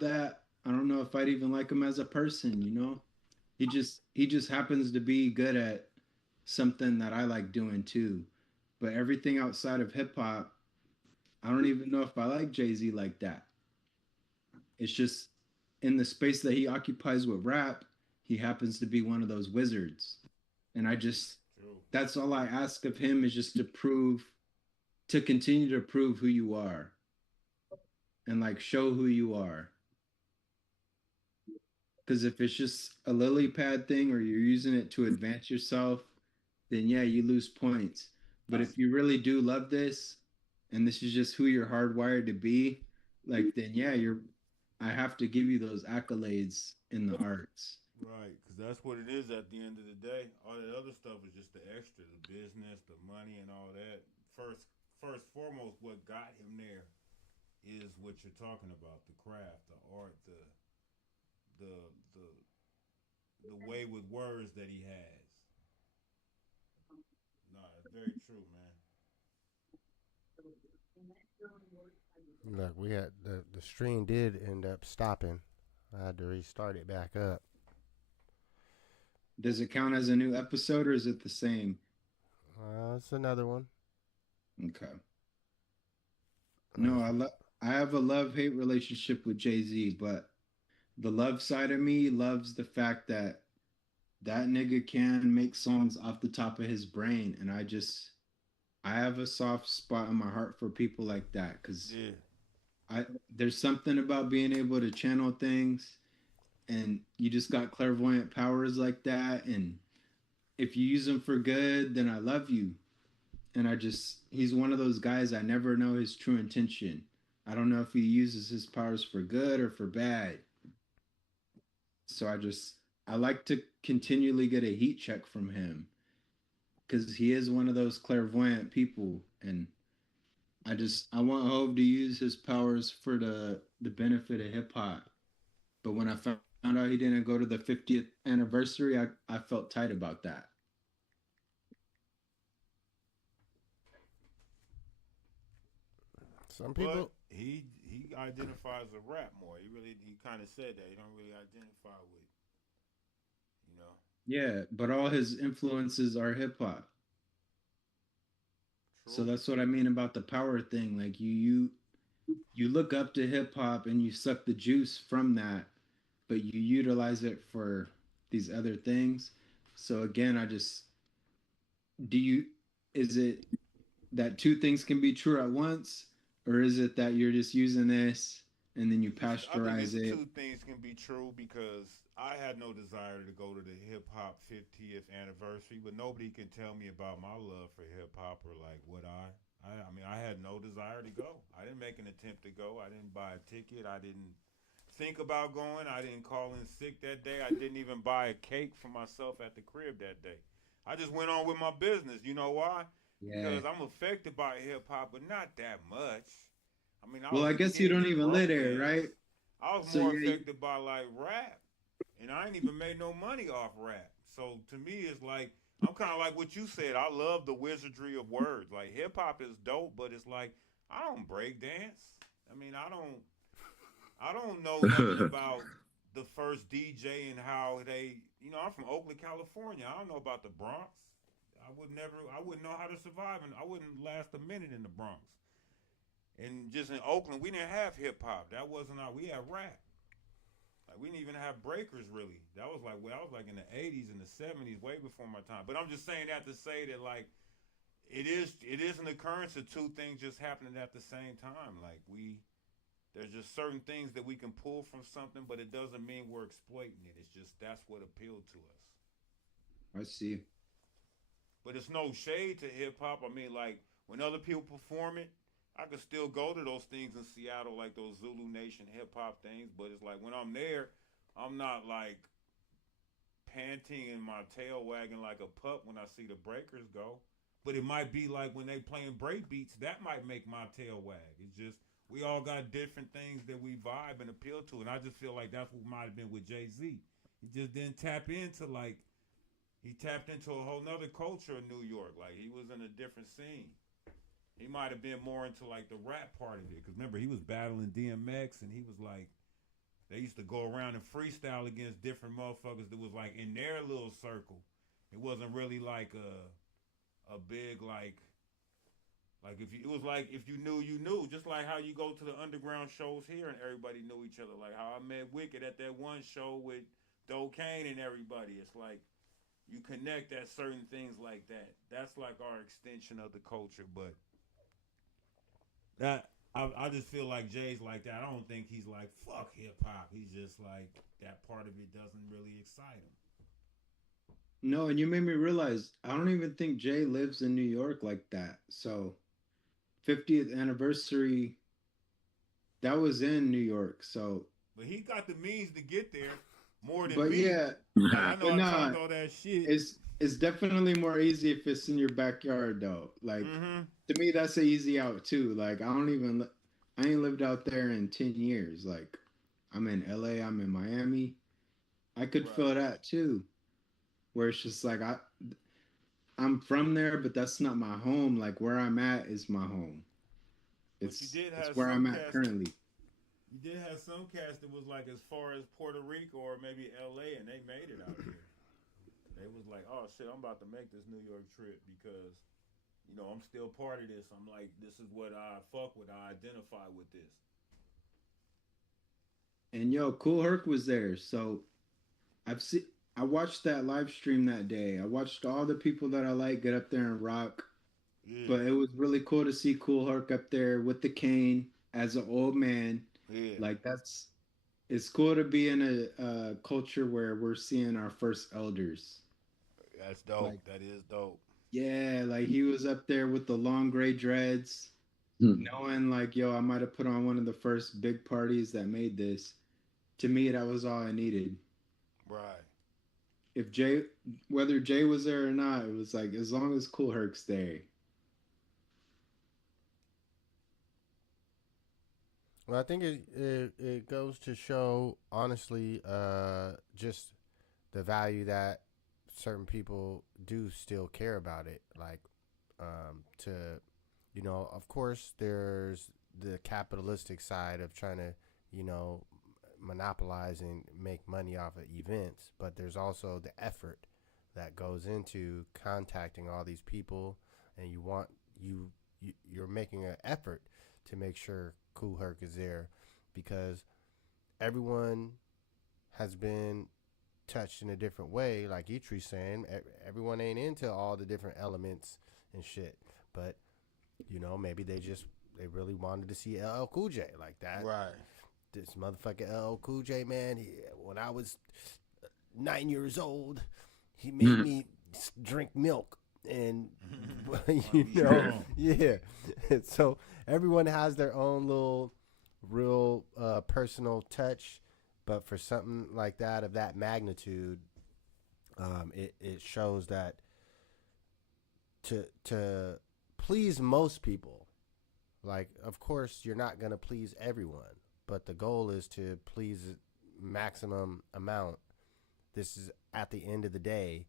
have that, I don't know if I'd even like him as a person, you know? He just happens to be good at something that I like doing too. But everything outside of hip hop, I don't even know if I like Jay-Z like that. It's just in the space that he occupies with rap, he happens to be one of those wizards. And I just True. that's all I ask of him is just to continue to prove who you are and like show who you are. Because if it's just a lily pad thing or you're using it to advance yourself, then yeah, you lose points. But That's if you really do love this and this is just who you're hardwired to be, like then yeah, I have to give you those accolades in the arts. right, because that's what it is at the end of the day. All that other stuff is just the extra, the business, the money, and all that. First, foremost, what got him there is what you're talking about: the craft, the art, the the the way with words that he has. No, it's very true, man. Look, we had the stream did end up stopping. I had to restart it back up. Does it count as a new episode or is it the same? It's another one. Okay. No, That's I have a love-hate relationship with Jay-Z, but the love side of me loves the fact that that nigga can make songs off the top of his brain, and I have a soft spot in my heart for people like that because Yeah, I there's something about being able to channel things, and you just got clairvoyant powers like that, and if you use them for good, then I love you. And he's one of those guys I never know his true intention. I don't know if he uses his powers for good or for bad. So I like to continually get a heat check from him because he is one of those clairvoyant people, and I want Hove to use his powers for the benefit of hip hop. But when I found out he didn't go to the 50th anniversary, I felt tight about that. some but people. he identifies with rap more. He kind of said that he don't really identify with, you know. Yeah, but all his influences are hip hop. So True. that's what I mean about the power thing. Like you look up to hip hop and you suck the juice from that, but you utilize it for these other things. So again, do you is it that two things can be true at once, or is it that you're just using this and then you I think pasteurize it's it? two things can be true because I had no desire to go to the hip hop 50th anniversary, but nobody can tell me about my love for hip hop or like what I mean, I had no desire to go. I didn't make an attempt to go. I didn't buy a ticket. I didn't think about going. I didn't call in sick that day. I didn't even buy a cake for myself at the crib that day. I just went on with my business. You know why? Yeah. Because I'm affected by hip hop, but not that much. I mean, I Well, was I a guess you kid don't that even live broke there, dance. right? I was So more yeah, affected by like rap, and I ain't even made no money off rap. So to me, it's like I'm kind of like what you said. I love the wizardry of words. Like hip hop is dope, but it's like I don't break dance. I mean, I don't know nothing about the first DJ and how they. You know, I'm from Oakland, California. I don't know about the Bronx. I wouldn't know how to survive, and I wouldn't last a minute in the Bronx. And just in Oakland, we didn't have hip hop. That wasn't our. We had rap. Like we didn't even have breakers really. That was like in the '80s and the '70s, way before my time. But I'm just saying that to say that like it is an occurrence of two things just happening at the same time. Like there's just certain things that we can pull from something, but it doesn't mean we're exploiting it. It's just that's what appealed to us. I see. But it's no shade to hip hop. I mean, like when other people perform it, I could still go to those things in Seattle, like those Zulu Nation hip hop things. But it's like when I'm there, I'm not like panting and my tail wagging like a pup when I see the breakers go. But it might be like when they playing break beats, that might make my tail wag. It's just we all got different things that we vibe and appeal to, and I just feel like that's what might have been with Jay Z. He just didn't tap into like he tapped into a whole nother culture in New York. Like he was in a different scene. He might have been more into like the rap part of it. Cause remember he was battling DMX and he was like They used to go around and freestyle against different motherfuckers that was like in their little circle. It wasn't really like a big like if you it was like if you knew you knew, just like how you go to the underground shows here and everybody knew each other. Like how I met Wicked at that one show with Kane and everybody. It's like you connect at certain things like that. That's like our extension of the culture. But that I just feel like Jay's like that. I don't think he's like fuck hip hop. He's just like that part of it doesn't really excite him. No, and you made me realize I don't even think Jay lives in New York like that. So 50th anniversary, that was in New York. So, But he got the means to get there more than but me. yeah, Like I know but I talked nah, all that shit. it's definitely more easy if it's in your backyard though. Like Mm-hmm. to me, that's an easy out too. Like I ain't lived out there in 10 years. Like I'm in LA, I'm in Miami. I could Right. feel that too. Where it's just like I'm from there, but that's not my home. Like where I'm at is my home. But you did It's have where some I'm at cast. currently. You did have some cast that was like as far as Puerto Rico or maybe L.A. and they made it out here. They was like, oh shit, I'm about to make this New York trip because I'm still part of this. I'm like, this is what I fuck with. I identify with this. And yo, Cool Herc was there. So I've seen I watched that live stream that day. I watched all the people that I like get up there and rock. Yeah, But it was really cool to see Cool Herc up there with the cane as an old man. yeah, Like it's cool to be in a culture where we're seeing our first elders. that's Like dope. That is dope. yeah, like he was up there with the long gray dreads, Hmm. knowing like yo, I might have put on one of the first big parties that made this. To me, that was all I needed. Right. If Jay, whether Jay was there or not, it was like as long as Cool Herc's there. Well, I think it goes to show, honestly, just the value that certain people do still care about it. Like, to, of course, there's the capitalistic side of trying to, you know, monopolize and make money off of events, but there's also the effort that goes into contacting all these people, and you're making an effort to make sure Cool Herc is there because everyone has been touched in a different way. Like Itri's saying, everyone ain't into all the different elements and shit. But maybe they really wanted to see LL Cool J like that. Right. This motherfucker LL Cool J, man. When I was 9 years old, he made Hmm. me drink milk, and Wanna be strong. yeah. So everyone has their own little real personal touch, but for something like that of that magnitude, it shows that to please most people, like of course you're not gonna please everyone, but the goal is to please maximum amount. This is at the end of the day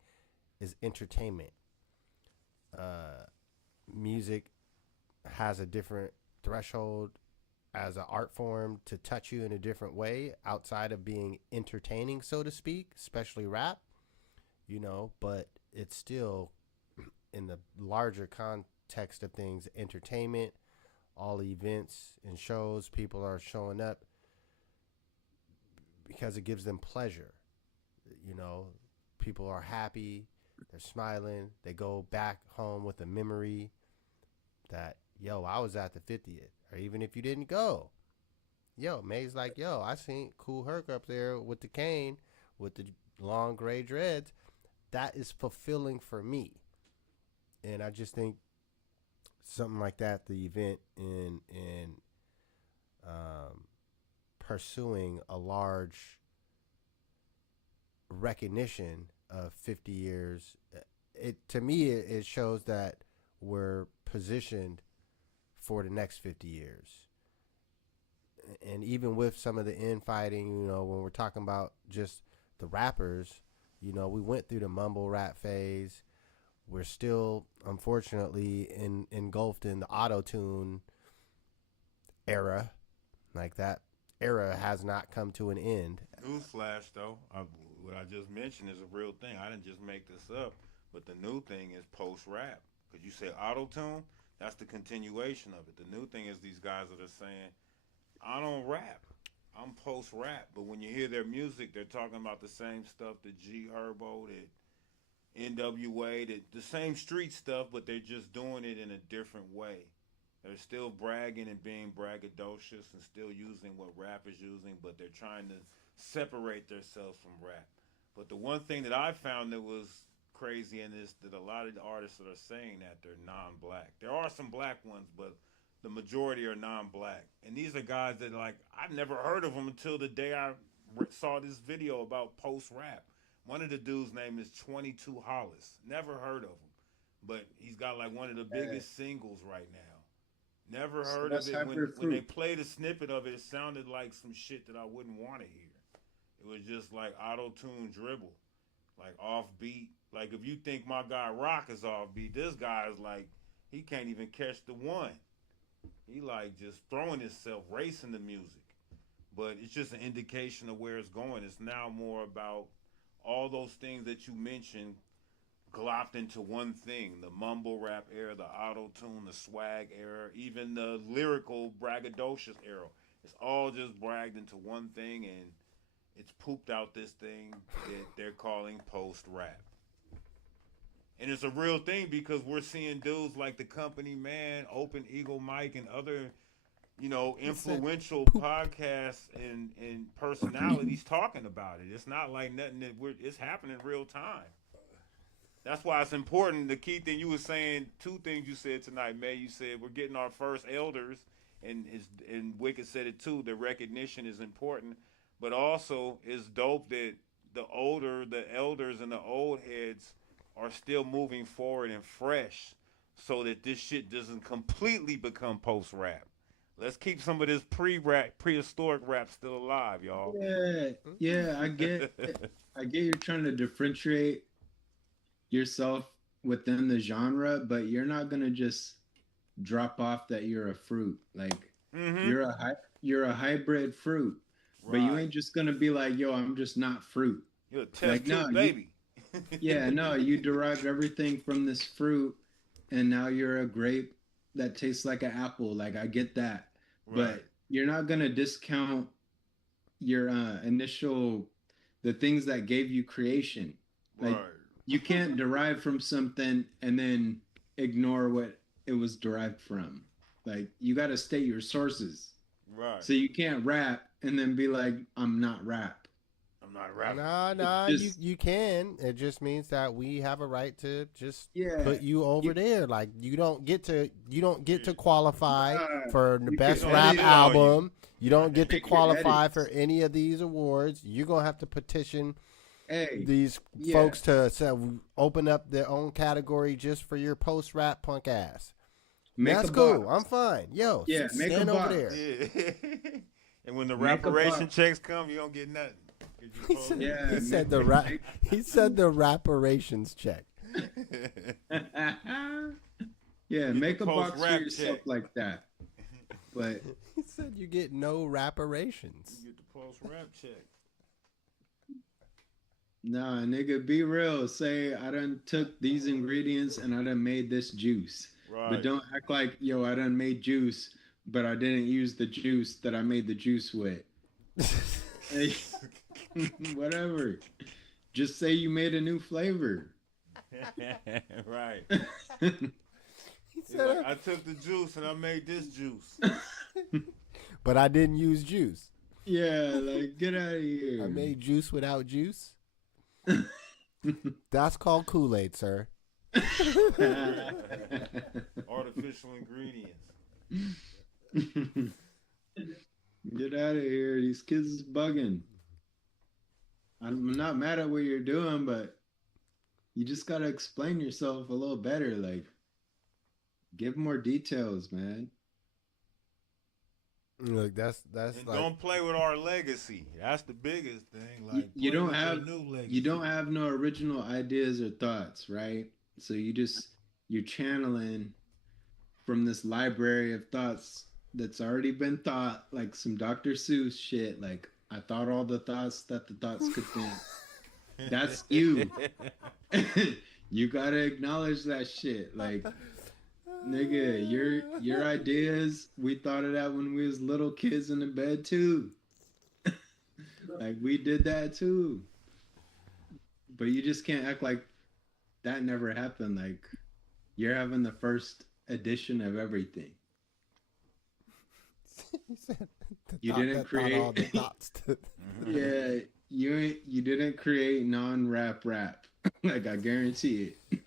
is entertainment. Uh, Music has a different threshold as an art form to touch you in a different way outside of being entertaining, so to speak, especially rap, but it's still in the larger context of things, entertainment, all events and shows, people are showing up because it gives them pleasure. You know, People are happy, they're smiling, they go back home with a memory that, yo, I was at the 50th. Or even if you didn't go, yo, May's like, yo, I seen Cool Herc up there with the cane, with the long gray dreads. That is fulfilling for me. And I just think something like that, the event in um, pursuing a large recognition of 50 years, it to me it shows that we're positioned for the next 50 years. And even with some of the infighting, when we're talking about just the rappers, we went through the mumble rap phase. We're still, unfortunately, engulfed in the auto tune era. Like that era has not come to an end. Newsflash, though, what I just mentioned is a real thing. I didn't just make this up. But the new thing is post rap. Because you said auto tune, that's the continuation of it. The new thing is these guys that are saying, I don't rap. I'm post rap. But when you hear their music, they're talking about the same stuff that G Herbo, that NWA, the same street stuff, but they're just doing it in a different way. They're still bragging and being braggadocious and still using what rap is using, but they're trying to separate themselves from rap. But the one thing that I found that was crazy in this, that a lot of the artists that are saying that they're non-black. There are some black ones, but the majority are non-black. And these are guys that, like, I never heard of them until the day I saw this video about post rap. One of the dudes' name is 22 Hollis. Never heard of him, but he's got like one of the biggest singles right now. Never So heard of that's it. When they hyper fruit. played a snippet of it, it sounded like some shit that I wouldn't want to hear. It was just like auto tune dribble, like off beat. Like if you think my guy Rock is off beat, this guy is like he can't even catch the one. He like just throwing himself, racing the music. But it's just an indication of where it's going. It's now more about all those things that you mentioned glopped into one thing: the mumble rap era, the auto tune, the swag era, even the lyrical braggadocious era. It's all just bragged into one thing, and it's pooped out this thing that they're calling post rap. And it's a real thing because we're seeing dudes like the Company Man, Open Eagle Mike, and other, He said influential poop. podcasts and personalities talking about it. It's not like nothing it's happening real time. That's why it's important. The key thing you were saying, two things you said tonight, May. You said we're getting our first elders, and Wicked said it too. The recognition is important, but also it's dope that the elders and the old heads are still moving forward and fresh, so that this shit doesn't completely become post rap. Let's keep some of this prehistoric rap still alive, y'all. Yeah, yeah, I get you're trying to differentiate yourself within the genre, but you're not gonna just drop off that you're a fruit. Like Mm-hmm. you're a hybrid fruit, but you Right. ain't just gonna be like, yo, I'm just not fruit. You're a Like, test no, tube you baby. yeah, no, you derived everything from this fruit, and now you're a grape that tastes like an apple. Like, I get that, Right. but you're not gonna discount your initial the things that gave you creation. Like, Right. you can't derive from something and then ignore what it was derived from. Like, you got to state your sources. Right. So you can't rap and then be like, I'm not rap. I'm not rapping. Nah, It's nah, just, you can. It just means that we have a right to just yeah, put you over you there. Like you don't get Yeah. to qualify for the you could best They gonna rap edit, shit on you. album. You don't get to make your qualify for edits. any of these awards. You're gonna have to petition Hey, these yeah, folks to open up their own category just for your post rap punk ass. make a That's cool. I'm box. fine. Yo, Yeah, make a stand over there. box. Yeah. And when the Make a reparation box. checks come, you don't get nothing. 'Cause you He supposed said, Yeah, he make, said the make, he said the reparations check. yeah, Get the make a post box for rap yourself check. like that. But He said you get no reparations. You get the post rap check. nah, nigga, be real. Say I done took these ingredients and I done made this juice. But Right. don't act like, yo, I done made juice, but I didn't use the juice that I made the juice with. Hey, whatever. Just say you made a new flavor. Right. He He's like, said, I took the juice and I made this juice. but I didn't use juice. Yeah, like get out of I here. made juice without juice. That's called Kool-Aid, sir. Artificial ingredients. Get out of here. These kids is bugging. I'm not mad at what you're doing, but you just gotta explain yourself a little better. Like, give more details, man. Look, that's And like don't play with our legacy. That's the biggest thing. Like You play don't with your have new you don't legacy. have no original ideas or thoughts, right? So you're channeling from this library of thoughts that's already been thought, like some Dr. Seuss shit. Like I thought all the thoughts that the thoughts could think. That's you. You gotta acknowledge that shit. Like, nigga, your ideas, we thought of that when we was little kids in the bed too. Like we did that too. But you just can't act like that never happened. Like you're having the first edition of everything. He said the You thought didn't that thought all the create. thoughts. Yeah, you didn't create non-rap rap. Like I guarantee it.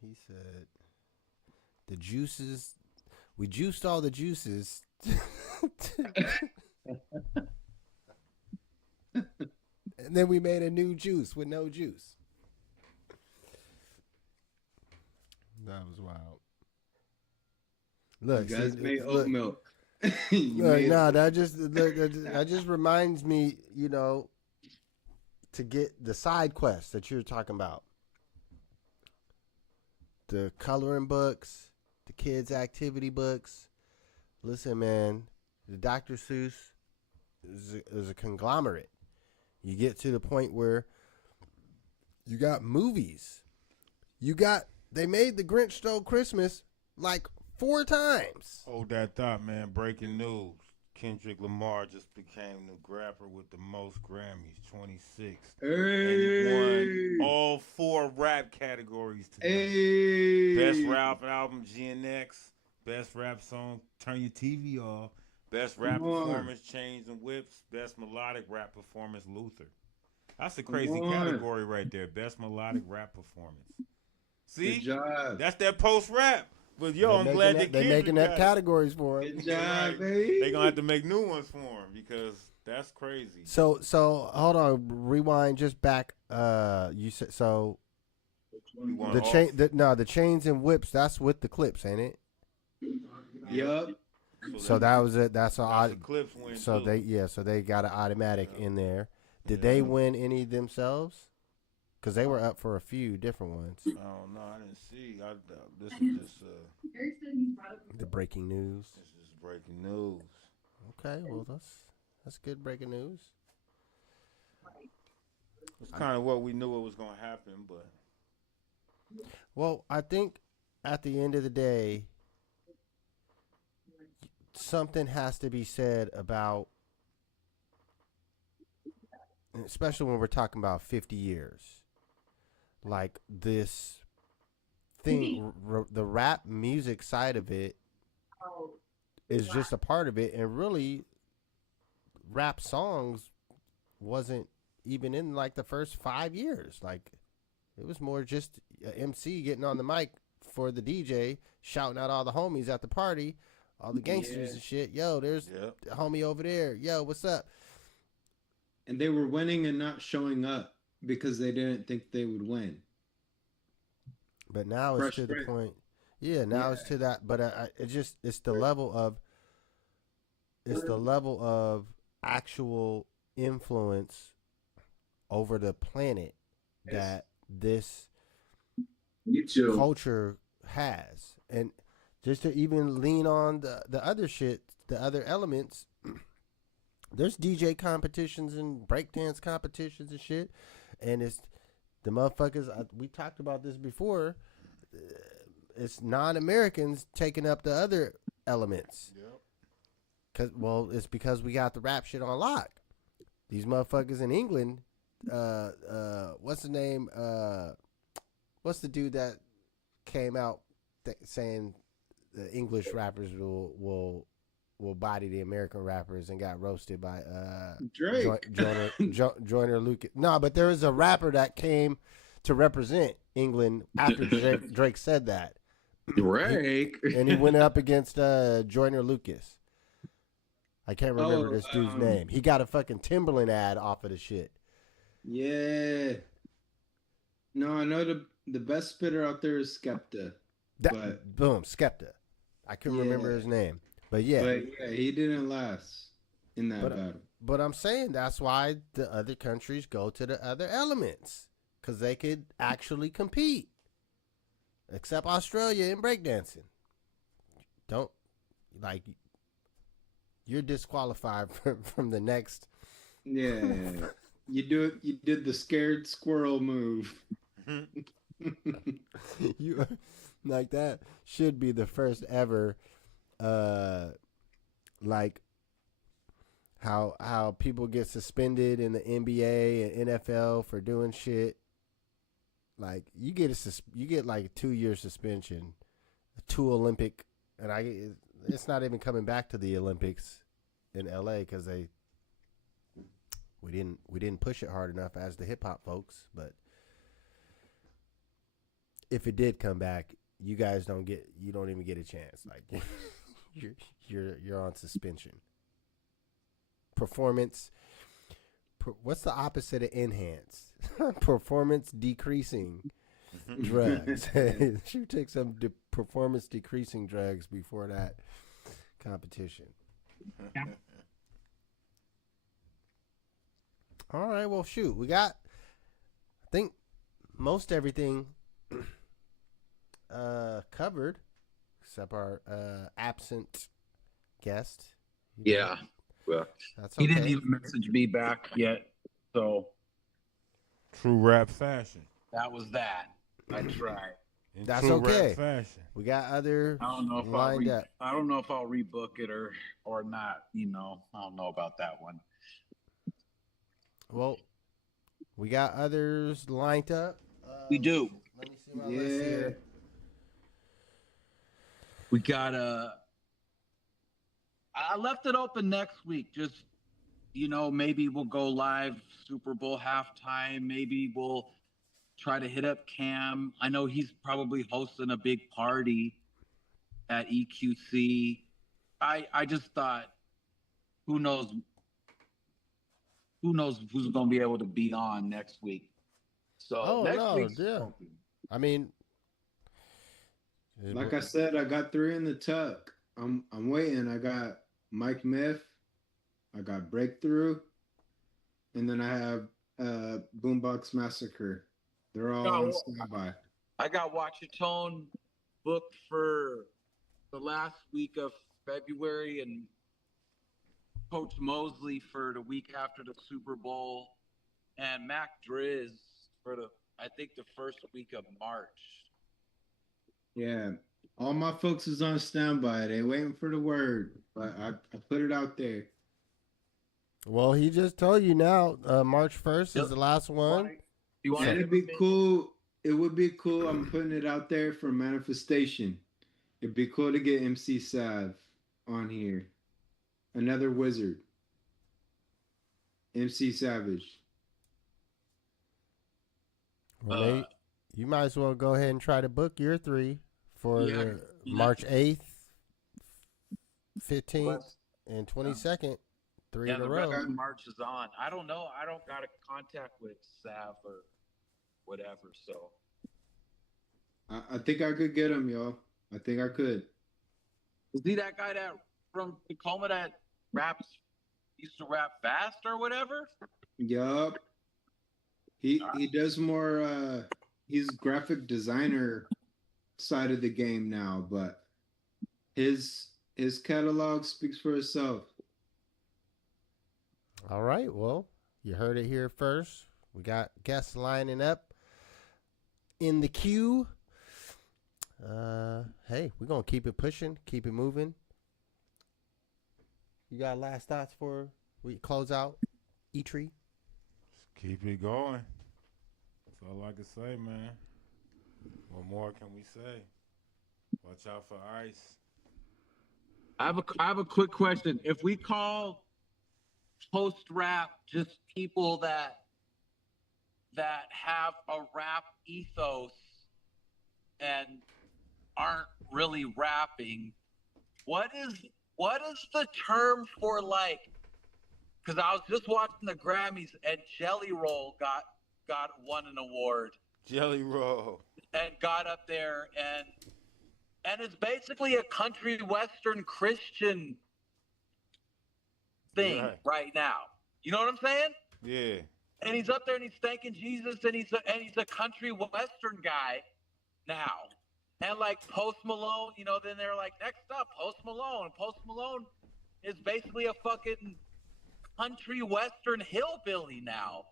He said the juices. We juiced all the juices. And then we made a new juice with no juice. That was wild. Look, You guys see, made oat look, milk. look, nah, that just reminds me, to get the side quests that you're talking about. The coloring books, the kids' activity books. Listen, man, the Dr. Seuss is a conglomerate. You get to the point where you got movies. They made The Grinch Stole Christmas like 4 times. Hold that thought, man. Breaking news. Kendrick Lamar just became the rapper with the most Grammys, 26. And he won Hey, all 4 rap categories tonight. Best hey, rap album, GNX. Best rap song, Turn Your TV Off. Best come rap on, performance, Chains and Whips. Best melodic rap performance, Luther. That's a come crazy on. category right there. Best melodic rap performance. Good See? job, That's that post rap. But yo, They I'm making glad that that they making Kendrick that got it. categories for him. good Right. job, They gonna have baby. to make new ones for him because that's crazy. So hold on, rewind just back. You said so You want the off? the chains and whips. That's with the clips, ain't it? Yup. So that was it. That's a that's a odd. Clips win So too. they got an automatic Yeah. in there. Did they Yeah. win any themselves? Because they were up for a few different ones. I don't know. I didn't see. This is just The breaking news. this is breaking news. Okay, well that's good breaking news. It's kind of what we knew it was gonna happen, but Well, I think at the end of the day, something has to be said about, especially when we're talking about 50 years, like this thing, the rap music side of it is just a part of it, and really, rap songs wasn't even in like the first 5 years. Like it was more just a MC getting on the mic for the DJ, shouting out all the homies at the party, all the gangsters Yeah. and shit. Yo, there's yep. a homie over there. Yo, what's up? And they were winning and not showing up because they didn't think they would win. But now it's Fresh to the Prince. point. Yeah, now Yeah. it's to that. But it's the level of actual influence over the planet that this culture has, and just to even lean on the other shit, the other elements. There's DJ competitions and breakdance competitions and shit, and it's the motherfuckers. We talked about this before. It's non-Americans taking up the other elements. Yep. It's because we got the rap shit on lock. These motherfuckers in England, what's the name? What's the dude that came out saying the English rappers will body the American rappers and got roasted by Drake. Joyner Lucas. No, but there was a rapper that came to represent England after Drake said that. Drake. And he went up against Joyner Lucas. I can't remember this dude's name. He got a fucking Timberland ad off of the shit. Yeah. No, I know the best spitter out there is Skepta. But Boom, Skepta. I couldn't remember his name. But yeah. But yeah, he didn't last in that battle. But I'm saying that's why the other countries go to the other elements. Because they could actually compete. Except Australia in breakdancing. don't like you're disqualified from the next. Yeah. You did the scared squirrel move. You like that should be the first ever uh like how people get suspended in the NBA and NFL for doing shit. Like you get like a 2-year suspension, a 2 Olympic, and it's not even coming back to the Olympics in LA because we didn't push it hard enough as the hip hop folks. But if it did come back, you guys don't even get a chance. Like you're on suspension. Performance. What's the opposite of enhance? Performance decreasing drugs. You take some performance decreasing drugs before that competition. All right, well, shoot, we got, I think, most everything covered, except our absent guest. Yeah, well, That's he okay. didn't even message me back yet, so True rap fashion. that was that. I tried. In That's true okay. Rap fashion. We got other I don't know if lined up. I don't know if I'll rebook it or not. You know, I don't know about that one. Well, we got others lined up. We do. Let me see my list here. We got I left it open next week. Just maybe we'll go live Super Bowl halftime. Maybe we'll try to hit up Cam. I know he's probably hosting a big party at EQC. I just thought, who knows who's going to be able to be on next week. So next week's open. I mean, like I said, I got 3 in the tuck. I'm waiting. I got Mike Myth, I got Breakthrough, and then I have Boombox Massacre. They're all on standby. I got Watch Your Tone booked for the last week of February and Coach Mosley for the week after the Super Bowl and Mac Driz for I think the first week of March. Yeah. All my folks is on standby. They waiting for the word, but I put it out there. Well, he just told you now. March 1st is the last one. It'd be cool. It would be cool. I'm putting it out there for manifestation. It'd be cool to get MC Sav on here. Another wizard. MC Savage. Well, you might as well go ahead and try to book your 3 for March 8th, 15th, and 22nd. 3 in a row. The March is on. I don't know. I don't got a contact with Sav or whatever, so. I think I could get him, y'all. I think I could. Is he that guy that from Tacoma that used to rap fast or whatever? Yup. He does more he's graphic designer side of the game now, but his catalog speaks for itself. All right, well, you heard it here first. We got guests lining up in the queue. Hey, we're gonna keep it pushing, keep it moving. You got last thoughts for we close out E-Tree? Keep it going. That's all I can say, man. What more can we say? Watch out for ice. I have a quick question. If we call post rap just people that have a rap ethos and aren't really rapping, what is the term for, like, because I was just watching the Grammys and Jelly Roll got won an award. Jelly Roll. And got up there and it's basically a country western Christian thing right now. You know what I'm saying? Yeah. And he's up there and he's thanking Jesus and he's a country western guy now. And like Post Malone, then they're like, next up, Post Malone. Post Malone is basically a fucking country western hillbilly now.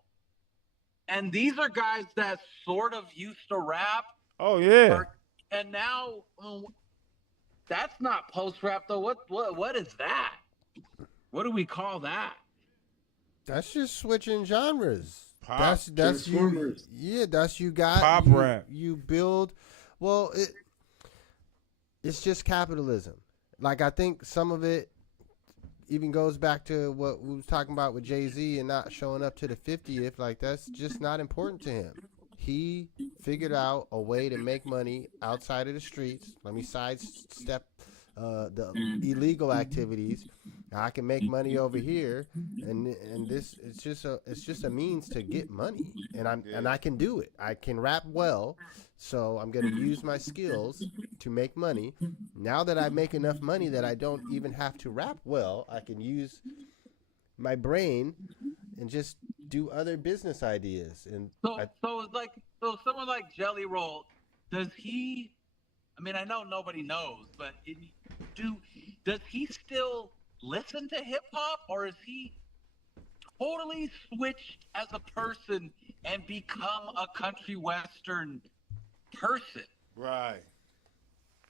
And these are guys that sort of used to rap. Oh yeah. And now that's not post rap though. What is that? What do we call that? That's just switching genres. Pop. That's you. Transformers. Yeah, that's you got Pop you, rap. You build. Well, it's just capitalism. Like I think some of it even goes back to what we was talking about with Jay-Z and not showing up to the 50th. Like that's just not important to him. He figured out a way to make money outside of the streets. Let me sidestep the illegal activities. I can make money over here, and this it's just a means to get money, and I can do it. I can rap well, so I'm gonna use my skills to make money. Now that I make enough money that I don't even have to rap well, I can use my brain and just do other business ideas. And so someone like Jelly Roll, does he? I mean, I know nobody knows, but does he still listen to hip hop, or is he totally switched as a person and become a country western person? Right.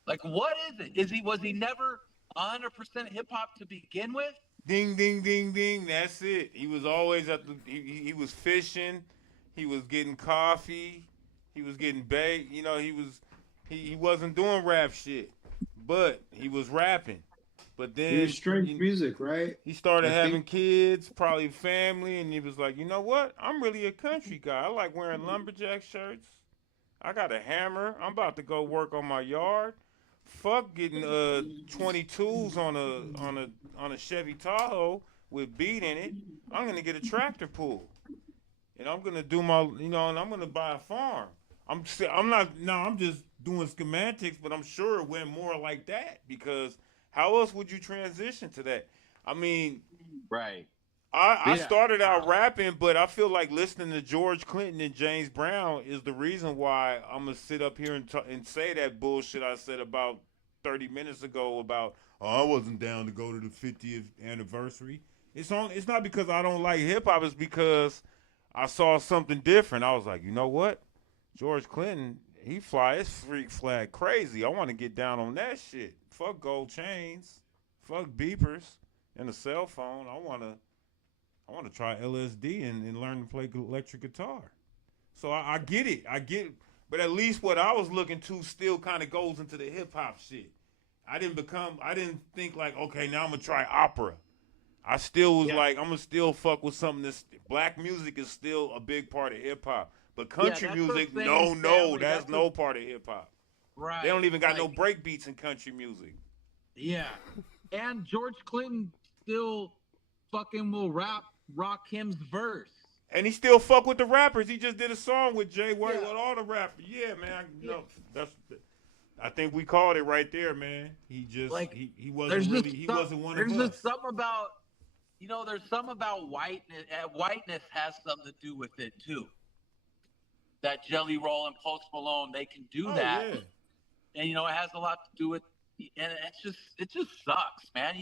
Like, what is it? Was he never 100% hip hop to begin with? Ding, ding, ding, ding. That's it. He was always at the. He was fishing. He was getting coffee. He was getting baked. He wasn't doing rap shit, but he was rapping. But then He was straight music, right? he started I having think. kids, probably family, and he was like, you know what? I'm really a country guy. I like wearing lumberjack shirts. I got a hammer. I'm about to go work on my yard. Fuck getting 22s on a Chevy Tahoe with beat in it. I'm gonna get a tractor pull, and I'm gonna do my and I'm gonna buy a farm. I'm not no. I'm just doing schematics, but I'm sure it went more like that because how else would you transition to that? I mean, Right. I Yeah. started out rapping, but I feel like listening to George Clinton and James Brown is the reason why I'm gonna sit up here and say that bullshit I said about 30 minutes ago about I wasn't down to go to the 50th anniversary. It's not because I don't like hip hop. It's because I saw something different. I was like, you know what? George Clinton, he fly his freak flag crazy. I want to get down on that shit. Fuck gold chains. Fuck beepers and a cell phone. I want to try LSD and learn to play electric guitar. So I get it. But at least what I was looking to still kind of goes into the hip hop shit. I didn't think like, okay, now I'm going to try opera. I still was like, I'm going to still fuck with something that's, black music is still a big part of hip hop. But country music, no, that's no part of hip hop. Right. They don't even got no break beats in country music. Yeah. And George Clinton still fucking will rock him's verse. And he still fuck with the rappers. He just did a song with Jay White with all the rappers. Yeah, man. I think we called it right there, man. He just he wasn't one of us. There's just something about there's something about whiteness. Whiteness has something to do with it too. That Jelly Roll and Post Malone, they can do that, and it has a lot to do with. And it just sucks, man.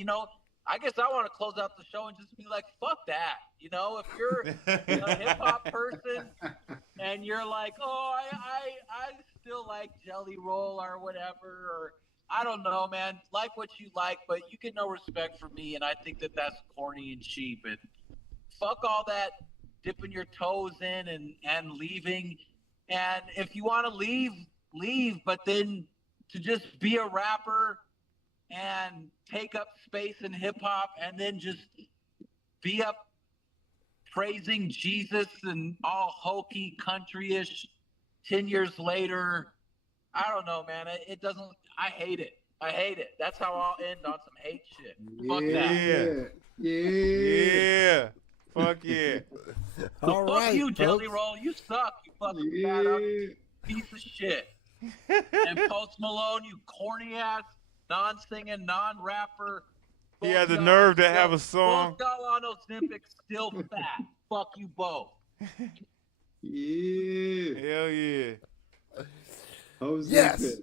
I guess I want to close out the show and just be like, fuck that. If you're a hip hop person and you're like, oh, I still like Jelly Roll or whatever, or I don't know, man. Like what you like, but you get no respect for me, and I think that that's corny and cheap. And fuck all that dipping your toes in and leaving. And if you want to leave, but then to just be a rapper and take up space in hip hop and then just be up praising Jesus and all hokey country-ish 10 years later. I don't know, man. It doesn't, I hate it. That's how I'll end on some hate shit. Fuck that. Yeah. Fuck yeah. So all fuck right, you, folks. Jelly Roll. You suck. You fucking fat up piece of shit. And Post Malone, you corny ass, non-singing, non-rapper. He had the nerve to have a song. Both y'all on Ozempic still fat. Fuck you both. Yeah. Hell yeah. Ozempic. Yes.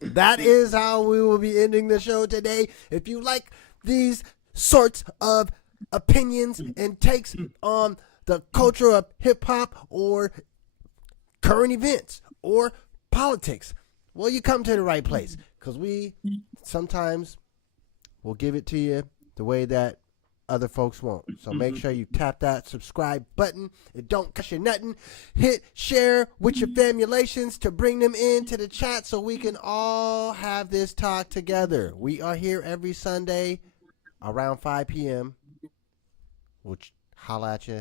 that is how we will be ending the show today. If you like these sorts of opinions and takes on the culture of hip hop or current events or politics, well, you come to the right place, because we sometimes will give it to you the way that other folks won't. So make sure you tap that subscribe button. It don't cost you nothing. Hit share with your famulations to bring them into the chat so we can all have this talk together. We are here every Sunday around 5 p.m. We'll holla at you